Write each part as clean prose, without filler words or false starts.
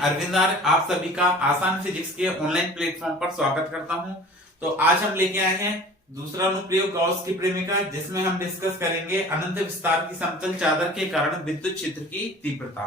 Arvind are आप सभी का आसान फिजिक्स के ऑनलाइन प्लेटफॉर्म पर स्वागत करता हूं। तो आज हम लेके आए हैं दूसरा अनुप्रयोग गॉस की प्रेमिका, जिसमें हम डिस्कस करेंगे अनंत विस्तार की समतल चादर के कारण विद्युत क्षेत्र की तीव्रता।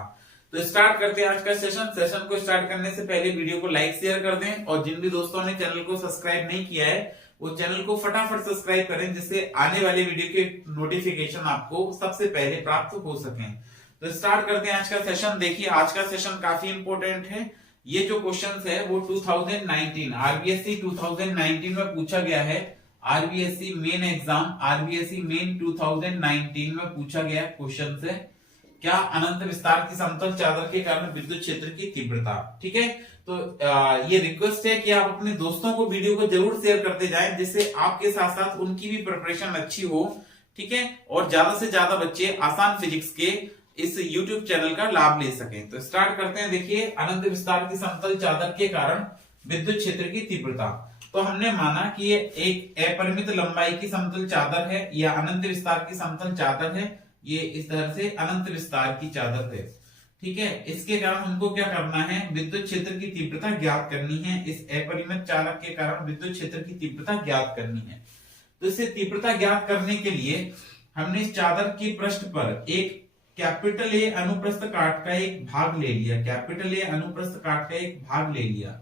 तो स्टार्ट करते हैं आज का सेशन को स्टार्ट करने से पहले वीडियो को लाइक शेयर कर दें और जिन भी दोस्तों ने चैनल को सब्सक्राइब नहीं किया है वो चैनल को फटाफट सब्सक्राइब करें, जिससे आने वाले वीडियो के नोटिफिकेशन आपको सबसे पहले प्राप्त हो सकें। तो स्टार्ट करते हैं आज का सेशन। देखिए आज का सेशन काफी इंपॉर्टेंट है। ये जो क्वेश्चंस है वो 2019 आरबीएससी 2019 में पूछा गया है। RBSC main exam RBSC main 2019 में पूछा गया क्वेश्चन है, क्या अनंत विस्तार की समतल चादर के कारण विद्युत क्षेत्र की तीव्रता। ठीक है, तो ये रिक्वेस्ट है कि आप अपने दोस्तों को वीडियो को जरूर शेयर करते जाएं, जिससे आपके साथ साथ उनकी भी प्रिपरेशन अच्छी हो। ठीक है, और ज्यादा से ज्यादा बच्चे आसान फिजिक्स के इस YouTube चैनल का लाभ ले सकें। तो स्टार्ट करते हैं। देखिए अनंत विस्तार की समतल चादर के कारण विद्युत क्षेत्र की तीव्रता। तो हमने माना कि ये एक अपरिमित लंबाई की समतल चादर है या अनंत विस्तार की समतल चादर है। ये इस तरह से अनंत विस्तार की चादर है। ठीक है, इसके कारण हमको क्या करना है, विद्युत क्षेत्र की तीव्रता ज्ञात करनी है। इस अपरिमित चालक के कारण विद्युत क्षेत्र की तीव्रता ज्ञात करनी है। तो इसे तीव्रता ज्ञात करने के लिए हमने इस चादर के पृष्ठ पर एक कैपिटल ए अनुप्रस्थ काट का एक भाग ले लिया। कैपिटल ए अनुप्रस्थ काट का एक भाग ले लिया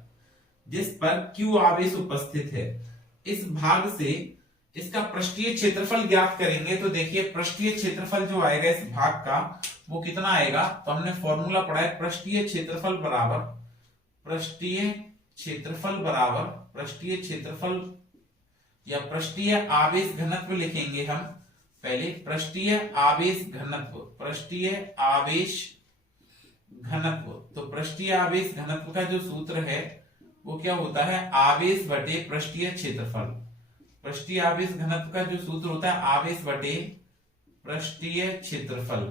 जिस पर Q आवेश उपस्थित है। इस भाग से इसका पृष्ठीय क्षेत्रफल ज्ञात करेंगे। तो देखिए पृष्ठीय क्षेत्रफल जो आएगा इस भाग का वो कितना आएगा, तो हमने फॉर्मूला पढ़ा है पृष्ठीय क्षेत्रफल या पृष्ठीय आवेश घनत्व लिखेंगे हम पहले। पृष्ठीय आवेश घनत्व तो पृष्ठीय आवेश घनत्व का जो सूत्र है वो क्या होता है, आवेश बटे पृष्ठीय क्षेत्रफल। पृष्ठीय आवेश घनत्व का जो सूत्र होता है आवेश बटे पृष्ठीय क्षेत्रफल।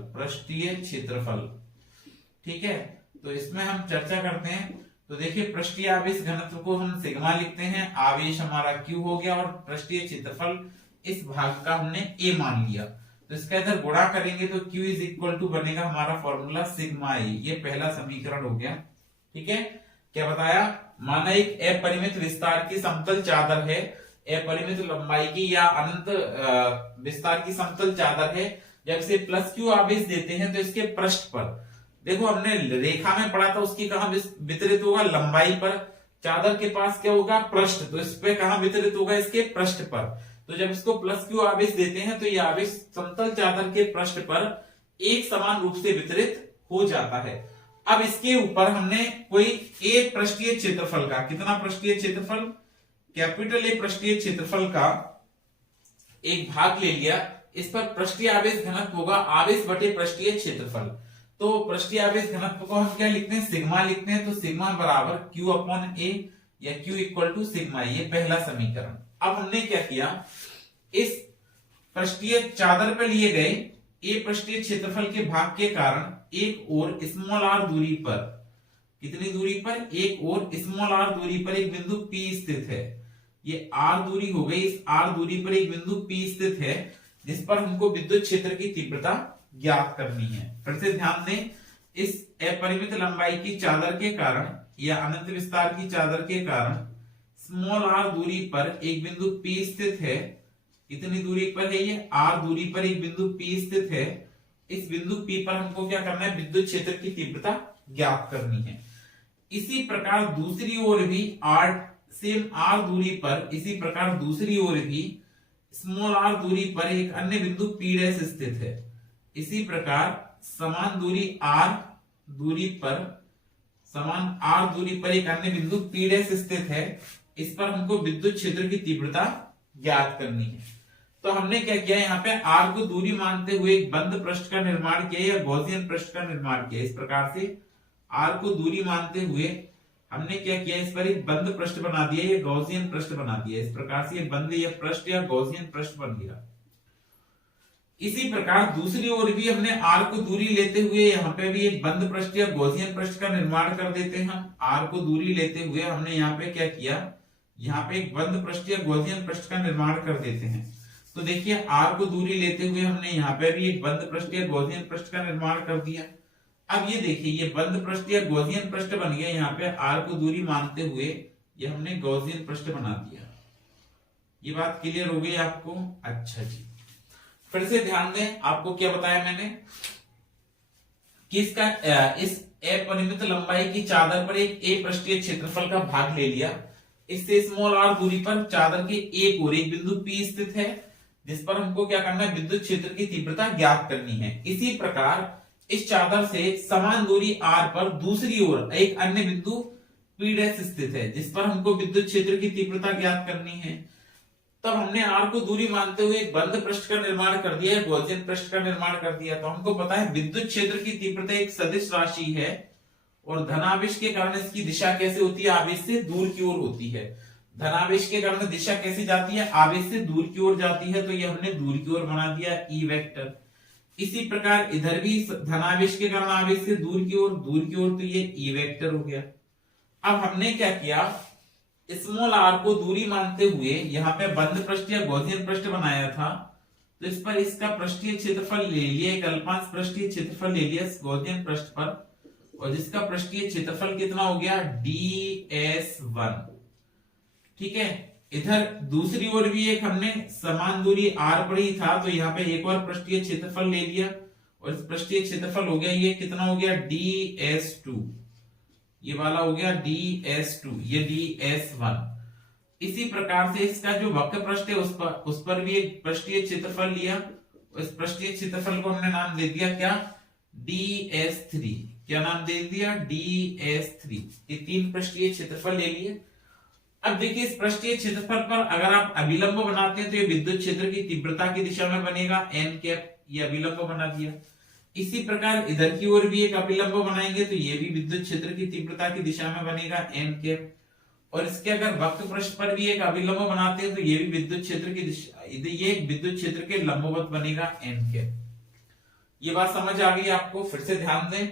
ठीक है, तो इसमें हम चर्चा करते हैं। तो देखिए पृष्ठीय आवेश घनत्व को हम सिग्मा लिखते हैं, आवेश हमारा Q हो गया और पृष्ठीय क्षेत्रफल इस भाग का हमने A मान लिया। तो इसका इधर गुणा करेंगे तो Q इज इक्वल टू बनेगा हमारा फॉर्मूला सिग्मा ए। ये पहला समीकरण हो गया। ठीक है, क्या बताया, माना एक अपरिमित विस्तार की समतल चादर है, अपरिमित लंबाई की या अनंत विस्तार की समतल चादर है। जब से प्लस Q आवेश देते हैं तो इसके पृष्ठ पर, देखो हमने रेखा में पढ़ा था उसकी कहां वितरित होगा, लंबाई पर। चादर के पास क्या होगा, पृष्ठ, तो इस पे कहां वितरित होगा, इसके पृष्ठ पर। तो जब इसको प्लस Q आवेश देते हैं तो यह आवेश समतल चादर के पृष्ठ पर एक समान रूप से वितरित हो जाता है। अब इसके ऊपर हमने कोई एक पृष्ठीय क्षेत्रफल का, कितना पृष्ठीय क्षेत्रफल, कैपिटल ए पृष्ठीय क्षेत्रफल का एक भाग ले लिया। इस पर पृष्ठीय आवेश घनत्व होगा आवेश बटे पृष्ठीय क्षेत्रफल। तो पृष्ठीय आवेश घनत्व को हम क्या लिखते हैं, सिग्मा लिखते हैं। तो सिग्मा बराबर Q अपॉन ए या Q इक्वल टू सिग्मा, ये पहला समीकरण। अब हमने क्या किया, इस पृष्ठीय चादर पर लिए गए ए पृष्ठीय क्षेत्रफल के भाग के कारण एक और स्मॉल r दूरी पर, कितनी दूरी पर, एक और स्मॉल r दूरी पर एक बिंदु P स्थित है। ये r दूरी हो गई, इस r दूरी पर एक बिंदु P स्थित है जिस पर हमको विद्युत क्षेत्र की तीव्रता ज्ञात करनी है। फिर से ध्यान दें, इस अपरिमित लंबाई की चादर के कारण या अनंत विस्तार की चादर के कारण स्मॉल r दूरी पर एक बिंदु P स्थित है। कितनी दूरी पर है, ये r दूरी पर एक बिंदु P स्थित है। इस बिंदु P पर हमको क्या करना है, विद्युत क्षेत्र की तीव्रता ज्ञात करनी है। इसी प्रकार दूसरी ओर भी सेम r दूरी पर, इसी प्रकार दूसरी ओर भी स्मॉल r दूरी पर एक अन्य बिंदु P डैश स्थित है। इसी प्रकार समान दूरी r दूरी पर एक अन्य बिंदु P डैश स्थित है। इस पर हमको विद्युत क्षेत्र की तीव्रता ज्ञात करनी है। तो हमने क्या किया, यहाँ पे R को दूरी मानते हुए एक बंद पृष्ठ का निर्माण किया या गॉसियन पृष्ठ का निर्माण किया। इस प्रकार से R को दूरी मानते हुए हमने क्या किया, इस पर एक बंद पृष्ठ बना दिया, ये गॉसियन पृष्ठ बना दिया। इस प्रकार से ये बंद या पृष्ठ या गॉसियन पृष्ठ बन गया। इसी प्रकार दूसरी ओर भी हमने R को दूरी लेते हुए यहाँ पे भी एक बंद पृष्ठ या गॉसियन पृष्ठ का निर्माण कर देते हैं। हम R को दूरी लेते हुए हमने यहाँ पे क्या किया, यहाँ पे एक बंद पृष्ठ या गॉसियन पृष्ठ का निर्माण कर देते हैं। तो देखिए R को दूरी लेते हुए हमने यहाँ पे भी एक बंद पृष्ठ या गॉसियन पृष्ठ का निर्माण कर दिया। अब ये देखिए, ये बंद पृष्ठ या गॉसियन पृष्ठ बन गया। यहाँ पे आर को दूरी मानते हुए ये हमने गॉसियन पृष्ठ बना दिया। ये बात क्लियर हो गई आपको? अच्छा जी, फिर से ध्यान दें, आपको क्या बताया मैंने कि इसका इस अपरिमित लंबाई की चादर पर एक ए पृष्ठीय क्षेत्रफल का भाग ले लिया। इससे स्मॉल आर दूरी पर चादर के एक और एक बिंदु पी स्थित है, जिस पर हमको क्या करना है, विद्युत क्षेत्र की तीव्रता ज्ञात करनी है। इसी प्रकार इस चादर से समान दूरी आर पर दूसरी ओर एक अन्य बिंदु पी डैश स्थित है, जिस पर हमको विद्युत क्षेत्र की तीव्रता ज्ञात करनी है। तब हमने आर को दूरी मानते हुए एक बंद पृष्ठ का निर्माण कर दिया है, गॉसियन पृष्ठ का निर्माण कर दिया। तो हमको पता है विद्युत क्षेत्र की तीव्रता एक सदिश राशि है और धनावेश के कारण इसकी दिशा कैसे होती है, आवेश से दूर की ओर होती है। धनावेश के कारण दिशा कैसी जाती है, आवेश से दूर की ओर जाती है। तो ये हमने दूर की ओर बना दिया ई वेक्टर। इसी प्रकार इधर भी धनावेश के कारण आवेश से दूर की ओर, तो ये ई वेक्टर हो गया। अब हमने क्या किया, स्मॉल आर को दूरी मानते हुए यहाँ पे बंद पृष्ठ या गॉसियन पृष्ठ बनाया था। तो इस पर इसका पृष्ठीय क्षेत्रफल ले लिया, एक अल्पांश पृष्ठीय क्षेत्रफल ले लिया गॉसियन पृष्ठ पर, और जिसका पृष्ठीय क्षेत्रफल कितना हो गया, ds1। ठीक है, इधर दूसरी ओर भी एक हमने समान दूरी आर पर ही था, तो यहाँ पे एक और पृष्ठीय क्षेत्रफल ले लिया और इस पृष्ठीय क्षेत्रफल हो गया, ये कितना हो गया, ds2। ये वाला हो गया ds2, ये ds1। इसी प्रकार से इसका जो वक्र पृष्ठ है उस पर भी एक पृष्ठीय क्षेत्रफल लिया, इस पृष्ठीय क्षेत्रफल को हमने नाम दे दिया क्या, ds3। क्या नाम दे दिया, ds3। ये तीन पृष्ठीय क्षेत्रफल ले लिए। अब देखिए, इस पृष्ठीय क्षेत्रफल पर अगर आप अभिलंब बनाते हैं तो ये विद्युत क्षेत्र की तीव्रता की दिशा में बनेगा n कैप, ये अभिलंब बना दिया। इसी प्रकार इधर की ओर भी एक अभिलंब बनाएंगे तो ये भी विद्युत क्षेत्र की तीव्रता की दिशा में बनेगा n कैप। और इसके अगर वक्र पृष्ठ पर भी एक अभिलंब बनाते हैं तो ये भी विद्युत क्षेत्र की दिशा, ये विद्युत क्षेत्र के लंबवत बनेगा n कैप। ये बात समझ आ गई आपको? फिर से ध्यान दें,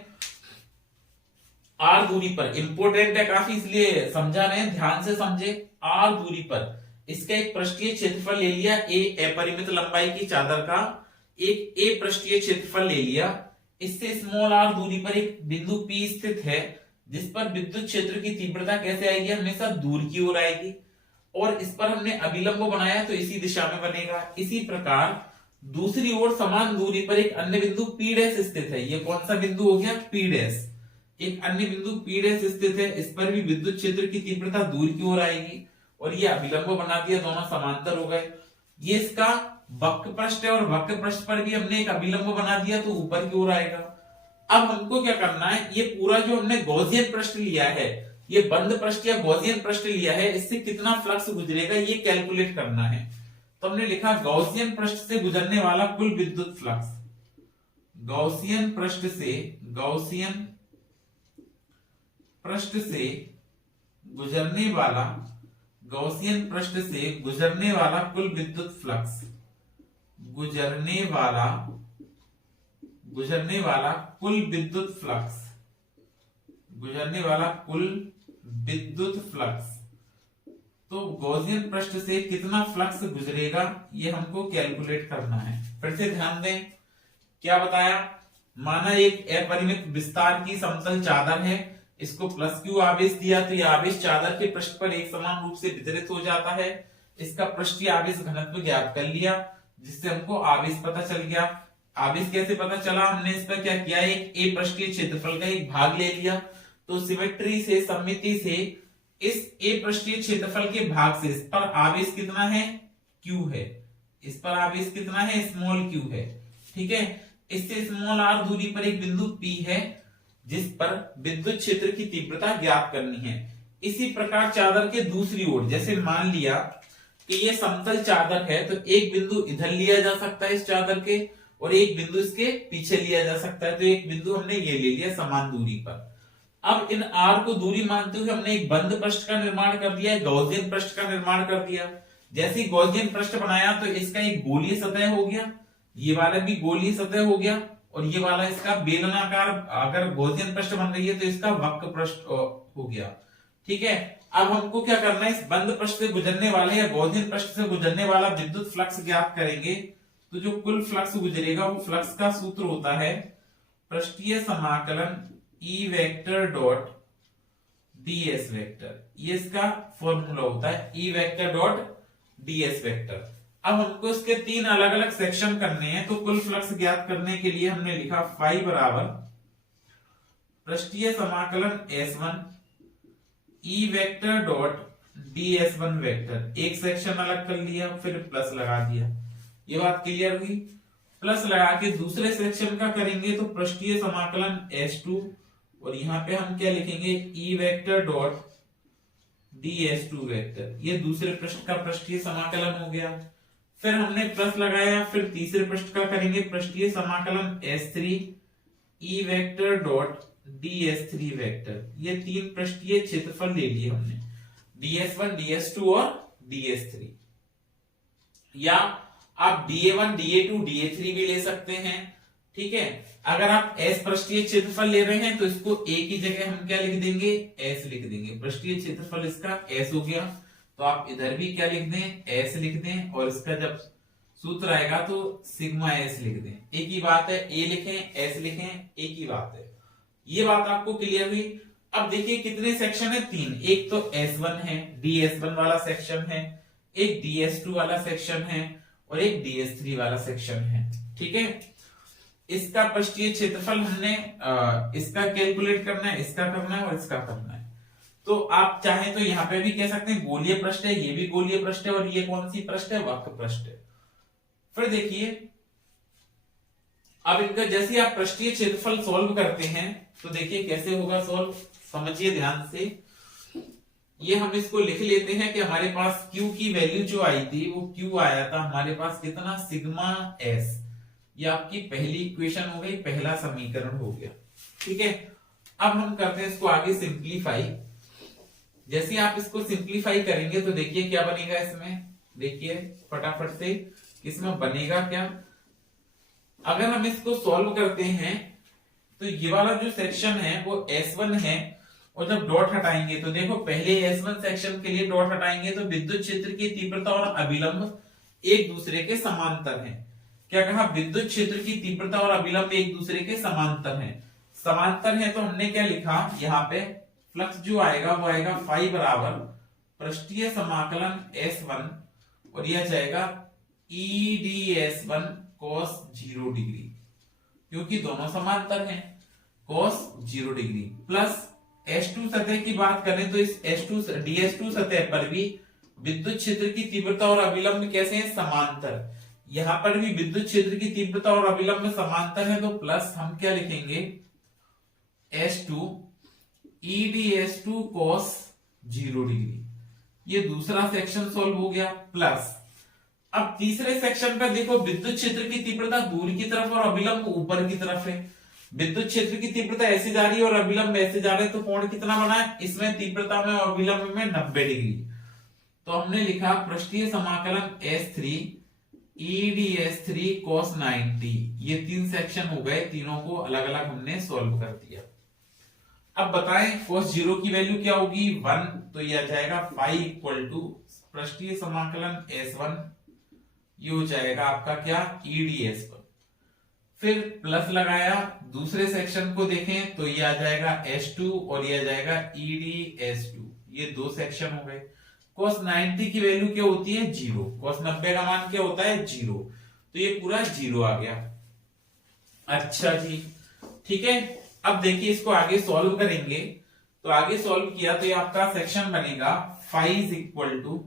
आर दूरी पर, इंपोर्टेंट है काफी इसलिए समझा रहे हैं, ध्यान से समझे। आर दूरी पर इसका एक पृष्ठीय क्षेत्रफल ले लिया, ए अपरिमित लंबाई की चादर का एक ए पृष्ठीय क्षेत्रफल ले लिया। इससे स्मॉल आर दूरी पर एक बिंदु पी स्थित है, जिस पर विद्युत क्षेत्र की तीव्रता कैसे आएगी, हमेशा दूर की ओर आएगी। और इस पर हमने अभिलंब बनाया तो इसी दिशा में बनेगा। इसी प्रकार दूसरी ओर समान दूरी पर एक अन्य बिंदु पी डैश स्थित है। ये कौन सा बिंदु हो गया, पी डैश। एक अन्य बिंदु पी डैश स्थित है, इस पर भी विद्युत क्षेत्र की तीव्रता दूर की ओर आएगी और ये अभिलंब बना दिया, दोनों समांतर हो गए। ये इसका वक्र पृष्ठ है और वक्र पृष्ठ पर भी हमने एक अभिलंब बना दिया तो ऊपर की ओर आएगा। अब हमको क्या करना है, ये पूरा जो हमने गॉसियन पृष्ठ लिया है, ये बंद पृष्ठ या गॉसियन पृष्ठ लिया है, इससे कितना फ्लक्स गुजरेगा ये कैलकुलेट करना है। तो हमने लिखा गॉसियन पृष्ठ से गुजरने वाला कुल विद्युत फ्लक्स। गॉसियन पृष्ठ से गुजरने वाला कुल विद्युत फ्लक्स, गुजरने वाला कुल विद्युत फ्लक्स। तो गॉसियन पृष्ठ से कितना फ्लक्स गुजरेगा ये हमको कैलकुलेट करना है। फिर से ध्यान दें, क्या बताया, माना एक अपरिमित विस्तार की समतल चादर है, इसको प्लस क्यू आवेश दिया तो यह आवेश चादर के पृष्ठ पर एक समान रूप से वितरित हो जाता है। इसका पृष्ठीय आवेश घनत्व ज्ञात कर लिया, जिससे हमको आवेश पता चल गया। आवेश कैसे पता चला, हमने इस पर क्या किया, एक ए पृष्ठीय क्षेत्रफल का एक भाग ले लिया। तो सिमेट्री से, सममिति से इस ए पृष्ठीय क्षेत्रफल के भाग से इस पर आवेश कितना है, क्यू है। इस पर आवेश कितना है, स्मॉल क्यू है। ठीक है, इससे स्मॉल आर दूरी पर एक बिंदु पी है, जिस पर विद्युत क्षेत्र की तीव्रता ज्ञात करनी है। इसी प्रकार चादर के दूसरी ओर, जैसे मान लिया कि ये समतल चादर है तो एक बिंदु इधर लिया जा सकता है इस चादर के, और एक बिंदु इसके पीछे लिया जा सकता है। तो एक बिंदु हमने ये ले लिया समान दूरी पर। अब इन आर को दूरी मानते हुए हमने एक बंद पृष्ठ का निर्माण कर दिया, गॉसियन पृष्ठ का निर्माण कर दिया। जैसे ही गॉसियन पृष्ठ बनाया तो इसका एक गोलीय सतह हो गया, ये वाला भी गोलीय सतह हो गया, और ये वाला इसका बेलनाकार, अगर गॉसियन पृष्ठ बन रही है तो इसका वक्र पृष्ठ हो गया। ठीक है, अब हमको क्या करना है, इस बंद पृष्ठ से गुजरने वाले या गॉसियन पृष्ठ से गुजरने वाला विद्युत फ्लक्स ज्ञात करेंगे। तो जो कुल फ्लक्स गुजरेगा वो फ्लक्स का सूत्र होता है पृष्ठीय समाकलन E vector dot ds vector, ये इसका फॉर्मूला होता है, E vector dot ds vector. अब हमको इसके 3 अलग अलग सेक्शन करने हैं, तो कुल फ्लक्स ज्ञात करने के लिए हमने लिखा फाई बराबर पृष्ठीय समाकलन S1 E vector dot ds1 vector, एक सेक्शन अलग कर लिया, फिर प्लस लगा दिया। ये बात क्लियर हुई। प्लस लगा के दूसरे सेक्शन का करेंगे तो पृष्ठीय समाकलन S2, और यहां पे हम क्या लिखेंगे, E vector dot ds2 vector, ये दूसरे पृष्ठ का पृष्ठीय समाकलन हो गया। फिर हमने प्लस लगाया, फिर तीसरे पृष्ठ का करेंगे पृष्ठीय समाकलन S3 E vector dot ds3 vector, ये 3 पृष्ठीय क्षेत्रफल ले लिए हमने, ds1 ds2 और ds3। या आप da1 da2 da3 भी ले सकते हैं, ठीक है। अगर आप S पृष्ठीय क्षेत्रफल ले रहे हैं तो इसको A की जगह हम क्या लिख देंगे, S लिख देंगे। पृष्ठीय क्षेत्रफल इसका S हो गया, तो आप इधर भी क्या लिख दें, S लिख दें, और इसका जब सूत्र आएगा तो सिग्मा S लिख दें। एक ही बात है, A लिखें S लिखें, एक ही बात है। ये बात आपको क्लियर हुई। अब देखिए कितने सेक्शन है, 3। एक तो S1 है, ds1 वाला सेक्शन है, एक ds2 वाला सेक्शन है, और एक ds3 वाला सेक्शन है, ठीक है। इसका पृष्ठीय क्षेत्रफल हमने इसका कैलकुलेट करना है, इसका करना है और इसका करना है। तो आप चाहें तो यहाँ पे भी कह सकते हैं गोलीय पृष्ठ है, ये भी गोलीय पृष्ठ है, और ये कौन सी पृष्ठ है, वक्र पृष्ठ है। फिर देखिए अब इनका जैसे आप पृष्ठीय क्षेत्रफल सॉल्व करते हैं तो देखिए कैसे होगा सॉल्व, समझिए ध्यान से। ये हम इसको लिख लेते हैं कि हमारे पास Q की वैल्यू जो आई थी वो Q आया था हमारे पास कितना, सिग्मा S। ये आपकी पहली इक्वेशन हो गई, पहला समीकरण हो गया, ठीक है। अब हम करते हैं इसको आगे सिंप्लीफाई। जैसे आप इसको सिंप्लीफाई करेंगे तो देखिए क्या बनेगा इसमें, देखिए फटाफट से इसमें बनेगा क्या। अगर हम इसको सॉल्व करते हैं तो ये वाला जो सेक्शन है वो S1 है, और जब डॉट हटाएंगे तो देखो पहले S1 सेक्शन के लिए डॉट हटाएंगे तो विद्युत क्षेत्र की तीव्रता और अभिलंब एक दूसरे के समांतर हैं। क्या कहा, विद्युत क्षेत्र की तीव्रता और अभिलंब एक दूसरे के समांतर हैं। समांतर है तो हमने क्या लिखा, यहाँ पे फ्लक्स जो आएगा वो आएगा फाई बराबर पृष्ठीय समाकलन S1, और यह जाएगा EdS1 cos 0 डिग्री, क्योंकि दोनों समांतर हैं, cos 0 डिग्री, प्लस S2 सतह की बात करें तो इस ds2 सतह पर भी विद्युत क्षेत्र की तीव्रता और अभिलंब कैसे हैं, समांतर। यहां पर भी विद्युत क्षेत्र की तीव्रता और अभिलंब समांतर है, तो प्लस हम क्या लिखेंगे, S2 EdS2 cos 0 डिग्री। ये दूसरा सेक्शन सॉल्व हो गया। प्लस अब तीसरे सेक्शन पर देखो विद्युत क्षेत्र की तीव्रता दूर की तरफ और अभिलंब ऊपर की तरफ है। विद्युत क्षेत्र की तीव्रता ऐसे जा रही है और अभिलंब ऐसे जा रहे हैं, तो कोण कितना बना है इसमें, तीव्रता में और अभिलंब में 90 डिग्री। तो हमने लिखा पृष्ठीय समाकलन S3 EdS3 cos 90। ये 3 सेक्शन हो गए, तीनों को अलग अलग हमने सॉल्व कर दिया। अब बताएं cos 0 की वैल्यू क्या होगी, 1, तो यह आ जाएगा फाई इक्वल टू पृष्ठीय समाकलन S1, ये हो जाएगा आपका क्या, EdS1। फिर प्लस लगाया, दूसरे सेक्शन को देखें तो ये आ जाएगा S2 और ये आ जाएगा EdS2, ये 2 सेक्शन हो गए। cos 90 की वैल्यू क्या होती है, 0। cos 90 का मान क्या होता है, 0, तो ये पूरा 0 आ गया। अच्छा जी, ठीक है। अब देखिए इसको आगे सॉल्व करेंगे, तो आगे सॉल्व किया तो ये आपका सेक्शन बनेगा phi is equal to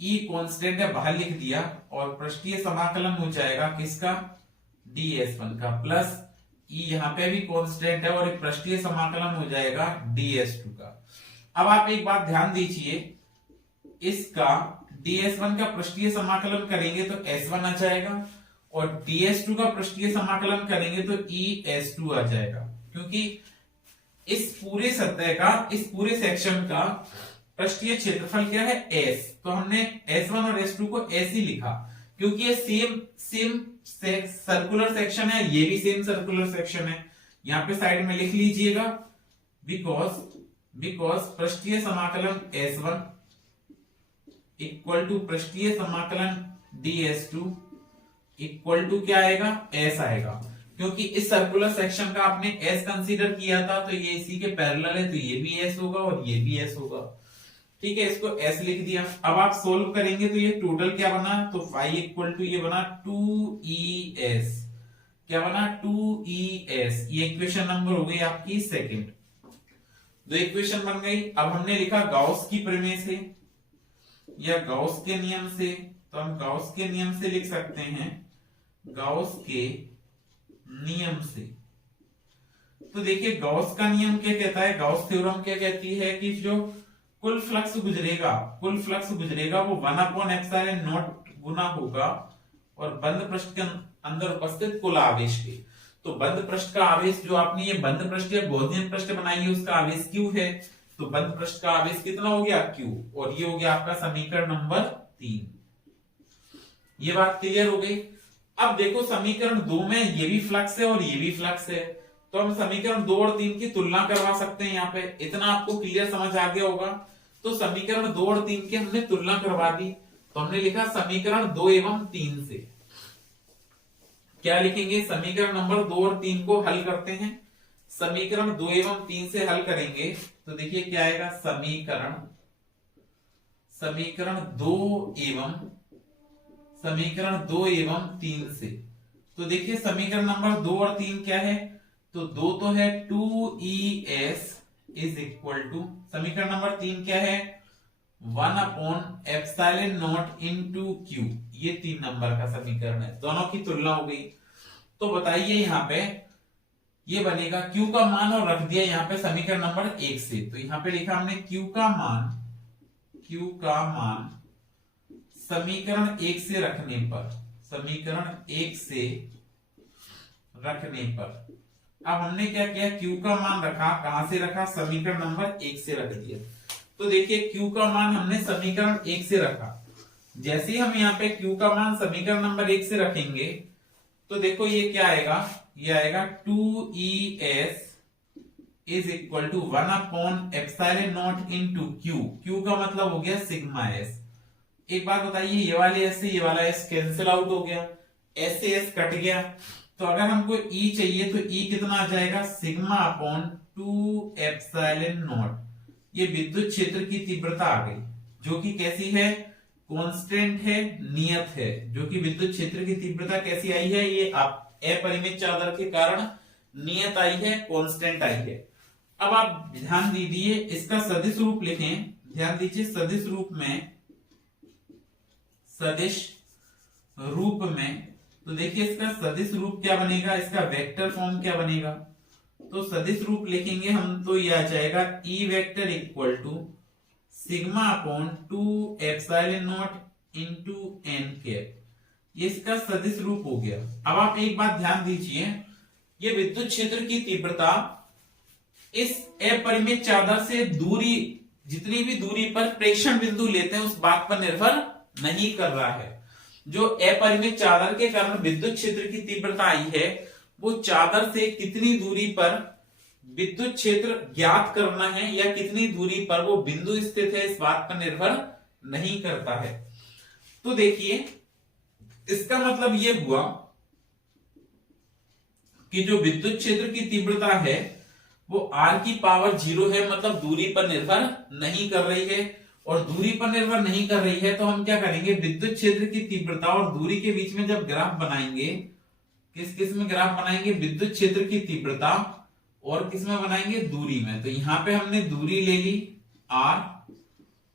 E constant है बाहर लिख दिया, और पृष्ठीय समाकलन हो जाएगा किसका, ds1 का, प्लस ई यहाँ पे भी कांस्टेंट है और एक पृष्ठीय समाकलन हो जाएगा ds2 का। अब आप एक बात ध्यान दीजिए, इसका ds1 का पृष्ठीय समाकलन करेंगे तो s1 आ जाएगा, और ds2 का पृष्ठीय समाकलन करेंगे तो es2 आ जाएगा, क्योंकि इस पूरे सतह का, इस पूरे सेक्शन का पृष्ठीय क्षेत्रफल क्या है, s। तो हमने s1 और s2 को s ही लिखा, क्योंकि ये सेम सर्कुलर सेक्शन है, ये भी सेम सर्कुलर सेक्शन है। यहाँ पे साइड में लिख लीजिएगा, बिकॉज पृष्ठीय समाकलन s1 इक्वल टू पृष्ठीय समाकलन ds2 इक्वल टू क्या आएगा, s आएगा। क्योंकि इस सर्कुलर सेक्शन का आपने एस कंसीडर किया था, तो ये इसी के पैरेलल है, तो ये भी एस होगा और ये भी एस होगा। ठीक है, इसको एस लिख दिया। अब आप सोल्व करेंगे तो ये टोटल क्या बना, तो फाई इक्वल टू ये बना 2ES, क्या बना 2ES। ये इक्वेशन नंबर हो गई आपकी सेकंड। दो इक्वेशन बन गई। अब हमने लिखा गाउस की प्रमेय से या गाउस के नियम से, तो हम गाउस के नियम से लिख सकते हैं, गाउस के नियम से। तो देखिए गाउस का नियम क्या कहता है, गाउस थ्योरम क्या कहती है कि जो कुल फ्लक्स गुजरेगा वो 1/ε0 गुना होगा और बंद पृष्ठ के अंदर उपस्थित कुल आवेश के। तो बंद पृष्ठ का आवेश जो आपने ये बंद पृष्ठ या गॉसियन पृष्ठ बनाई है उसका आवेश Q है, तो बंद पृष्ठ का आवेश कितना हो गया Q, और ये हो गया आपका समीकरण नंबर 3। ये बात क्लियर हो गई। अब देखो समीकरण 2 में ये भी फ्लक्स है और ये भी फ्लक्स है, तो हम समीकरण 2 और 3 की तुलना करवा सकते हैं। यहाँ पे इतना आपको क्लियर समझ आ गया होगा। तो समीकरण 2 और 3 की हमने तुलना करवा दी, तो हमने लिखा समीकरण 2 एवं 3 से। क्या लिखेंगे, समीकरण नंबर 2 और 3 को हल करते हैं। समीकरण 2 एवं 3 से हल करेंगे तो देखिए क्या आएगा, समीकरण 2 एवं 3 से। तो देखिए समीकरण नंबर 2 और 3 क्या है, तो 2 तो है 2ES इज इक्वल टू, समीकरण नंबर 3 क्या है 1/ε0 इंटू Q। ये 3 नंबर का समीकरण है, दोनों की तुलना हो गई। तो बताइए यहाँ पे ये बनेगा Q का मान और रख दिया यहाँ पे समीकरण नंबर 1 से। तो यहाँ पे लिखा हमने Q का मान समीकरण 1 से रखने पर, अब हमने क्या किया, Q का मान रखा, कहां से रखा, समीकरण नंबर 1 से रख दिया। तो देखिए Q का मान हमने समीकरण 1 से रखा। जैसे ही हम यहाँ पे Q का मान समीकरण नंबर 1 से रखेंगे तो देखो ये क्या आएगा, ये आएगा 2ES is equal to 1/ε0 into Q। Q का मतलब हो गया सिग्मा S। एक बात बताइए, ये वाले S से ये वाला S कैंसिल आउट हो गया, S से S कट गया, तो अगर हमको E चाहिए तो E कितना आ जाएगा, सिग्मा अपॉन 2/ε0। ये विद्युत क्षेत्र की तीव्रता आ गई, जो कि कैसी है, कांस्टेंट है, नियत है। जो कि विद्युत क्षेत्र की तीव्रता कैसी आई है, ये अपरिमित चादर के कारण नियत आई है, कांस्टेंट आई है। अब आप ध्यान दीजिए, इसका सदिश रूप लिखें, ध्यान दीजिए सदिश रूप में तो देखिए इसका सदिश रूप क्या बनेगा, इसका वेक्टर फॉर्म क्या बनेगा। तो सदिश रूप लिखेंगे हम तो ये आ जाएगा E vector equal to sigma upon 2/ε0 into n cap. ये इसका सदिश रूप हो गया। अब आप एक बात ध्यान दीजिए, ये विद्युत क्षेत्र की तीव्रता इस अपरिमित चादर से दूरी, जितनी भी दूरी पर प्रेक्षण बिंदु लेते हैं उस बात पर निर्भर नहीं कर रहा है। जो अपरिमित चादर के कारण विद्युत क्षेत्र की तीव्रता आई है, वो चादर से कितनी दूरी पर विद्युत क्षेत्र ज्ञात करना है या कितनी दूरी पर वो बिंदु स्थित है, इस बात पर निर्भर नहीं करता है। तो देखिए इसका मतलब ये हुआ कि जो विद्युत क्षेत्र की तीव्रता है वो r की पावर 0 है, मतलब दूरी पर निर्भर नहीं कर रही है। और दूरी पर निर्भर नहीं कर रही है तो हम क्या करेंगे, विद्युत क्षेत्र की तीव्रता और दूरी के बीच में जब ग्राफ बनाएंगे, किस में ग्राफ बनाएंगे, विद्युत क्षेत्र की तीव्रता और किस में बनाएंगे, दूरी में। तो यहाँ पे हमने दूरी ले ली r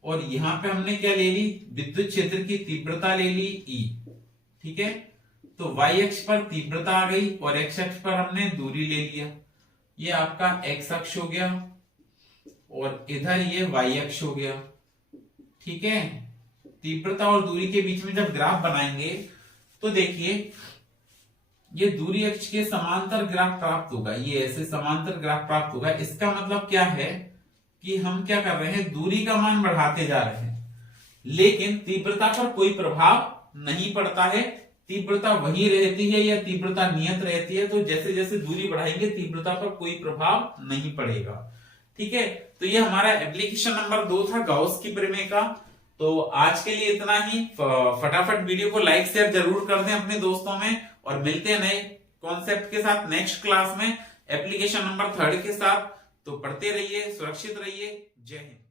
और यहाँ पे हमने क्या ले ली, विद्युत क्षेत्र की तीव्रता ले ली E। ठीक है, तो y अक्ष पर तीव्रता आ गई और x अक्ष पर हमने दूरी ले लिया। ये आपका x अक्ष हो गया और इधर ये y अक्ष हो गया। ठीक है, तीव्रता और दूरी के बीच में जब ग्राफ बनाएंगे तो देखिए ये दूरी अक्ष के समांतर ग्राफ प्राप्त होगा, ये ऐसे समांतर ग्राफ प्राप्त होगा। इसका मतलब क्या है कि हम क्या कर रहे हैं, दूरी का मान बढ़ाते जा रहे हैं, लेकिन तीव्रता पर कोई प्रभाव नहीं पड़ता है। तीव्रता वही रहती है या तीव्रता नियत रहती है। तो जैसे जैसे दूरी बढ़ाएंगे तीव्रता पर कोई प्रभाव नहीं पड़ेगा। ठीक है, तो ये हमारा एप्लीकेशन नंबर 2 था गाउस की प्रमेय का। तो आज के लिए इतना ही। फटाफट वीडियो को लाइक शेयर जरूर कर दें अपने दोस्तों में और मिलते हैं नए कॉन्सेप्ट के साथ नेक्स्ट क्लास में एप्लीकेशन नंबर 3 के साथ। तो पढ़ते रहिए, सुरक्षित रहिए। जय हिंद।